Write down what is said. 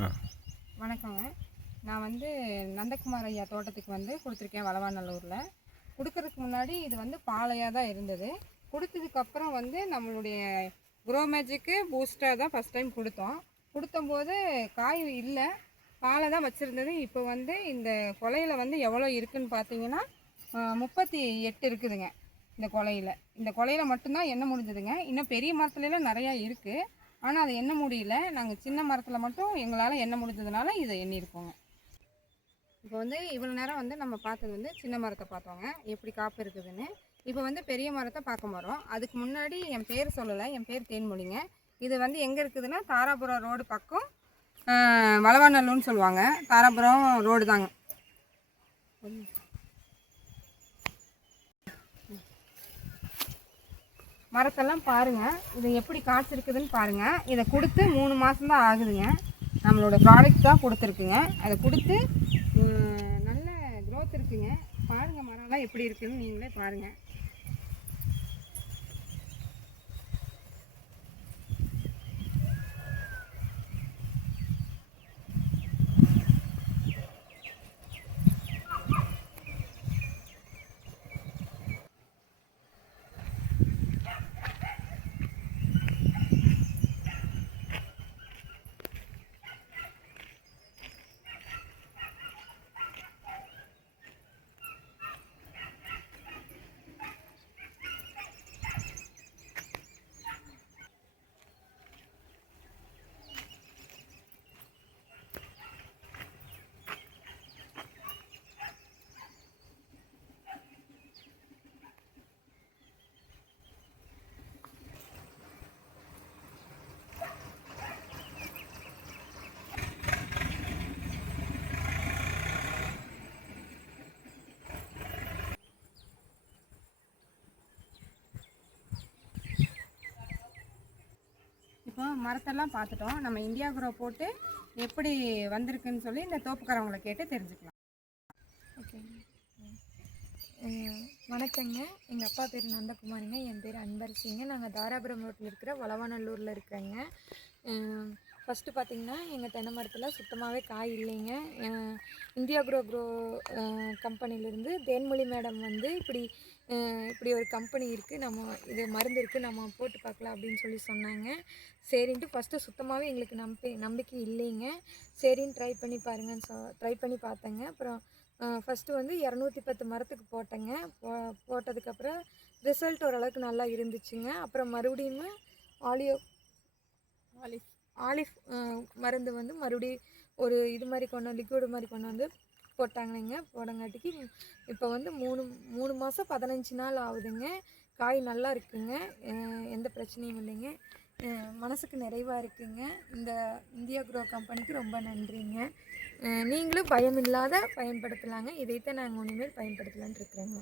வணக்கங்க. நான் வந்து நந்தகுமார் ஐயா தோட்டத்துக்கு வந்து கொடுத்துருக்கேன் வளவாநல்லூரில். கொடுக்கறதுக்கு முன்னாடி இது வந்து பாலையாக தான் இருந்தது. கொடுத்ததுக்கப்புறம் வந்து நம்மளுடைய குரோ மேஜிக்கு தான் ஃபஸ்ட் டைம் கொடுத்தோம். கொடுத்தம்போது காய் இல்லை பாலை தான் வச்சுருந்தது. இப்போ வந்து இந்த கொலையில் வந்து எவ்வளோ இருக்குன்னு பார்த்தீங்கன்னா முப்பத்தி எட்டு இருக்குதுங்க இந்த கொலையில். இந்த கொலையில் மட்டும்தான் என்ன முடிஞ்சதுங்க. இன்னும் பெரிய மரத்துலலாம் நிறையா இருக்குது ஆனால் அது எண்ண முடியல நாங்கள் சின்ன மரத்தில் மட்டும் எங்களால் எண்ண முடிஞ்சதுனால இதை எண்ணியிருக்கோங்க. இப்போ வந்து இவ்வளோ நேரம் வந்து நம்ம பார்த்தது வந்து சின்ன மரத்தை பார்த்தோங்க. எப்படி காப்பு இருக்குதுன்னு. இப்போ வந்து பெரிய மரத்தை பார்க்க போகிறோம் அதுக்கு முன்னாடி என் பேர் சொல்லலை என் பேர் தேன்மொழிங்க. இது வந்து எங்கே இருக்குதுன்னா தாராபுரம் ரோடு பக்கம் ஆஹ், வளவாநல்லூர்னு சொல்லுவாங்க. தாராபுரம் ரோடு தாங்க. மரத்தெல்லாம் பாருங்க. இது எப்படி காய்ச்சிருக்குதுன்னு பாருங்க. இதை கொடுத்து மூணு மாதம் தான் ஆகுதுங்க. நம்மளோட ப்ராடக்ட் தான் கொடுத்துருக்குங்க. அதை கொடுத்து நல்ல க்ரோத் இருக்குங்க. பாருங்கள் மரம்லாம் எப்படி இருக்குதுன்னு நீங்களே பாருங்கள் இப்போ மரத்தெல்லாம் பார்த்துட்டோம். நம்ம இந்தியா குரோ போட்டு எப்படி வந்திருக்குன்னு சொல்லி இந்த தோப்புக்காரவங்களை கேட்டு தெரிஞ்சுக்கலாம். ஓகேங்க வணக்கங்க. எங்கள் அப்பா பேர் நந்தகுமாருங்க. என் பேர் அன்பரசிங்க. நாங்கள் தாராபுரம் ரோட்டில் இருக்கிற வளவானல்லூரில் இருக்கிறேங்க ஃபஸ்ட்டு பார்த்தீங்கன்னா எங்கள் தென்னை மரத்தில் சுத்தமாகவே காய் இல்லைங்க. இந்தியா குரோ குரோ கம்பெனிலேருந்து தேன்மொழி மேடம் வந்து இப்படி இப்படி ஒரு கம்பெனி இருக்குது நம்ம இது மருந்து இருக்குது நம்ம போட்டு பார்க்கலாம் அப்படின்னு சொல்லி சொன்னாங்க. சரின்ட்டு ஃபஸ்ட்டு சுத்தமாகவே எங்களுக்கு நம்பி நம்பிக்கை இல்லைங்க. சரின்னு ட்ரை பண்ணி பாருங்கன்னு சொ ட்ரை பண்ணி பார்த்தேங்க. அப்புறம் ஃபஸ்ட்டு வந்து இரநூத்தி பத்து மரத்துக்கு போட்டேங்க. போ போட்டதுக்கப்புறம் ரிசல்ட் ஓரளவுக்கு நல்லா இருந்துச்சுங்க. அப்புறம் மறுபடியும் ஆலியோ ஆலிஃப் ஆலிஃப் மருந்து வந்து மறுபடியும் ஒரு இது மாதிரி கொண்டு லிக்விடு மாதிரி கொண்டு வந்து போட்டாங்கங்க. போடங்காட்டிக்கு இப்போ வந்து மூணு மூணு மாதம் பதினஞ்சு நாள் ஆகுதுங்க. காய் நல்லா இருக்குங்க. எந்த பிரச்சனையும் இல்லைங்க. மனசுக்கு நிறைவாக இருக்குங்க. இந்த இந்தியா குரோ கம்பெனிக்கு ரொம்ப நன்றிங்க. நீங்களும் பயமில்லாத பயன்படுத்தலாங்க. இதைத்தான் நாங்கள் ஒன்றுமே பயன்படுத்தலான்னு இருக்கிறேங்க.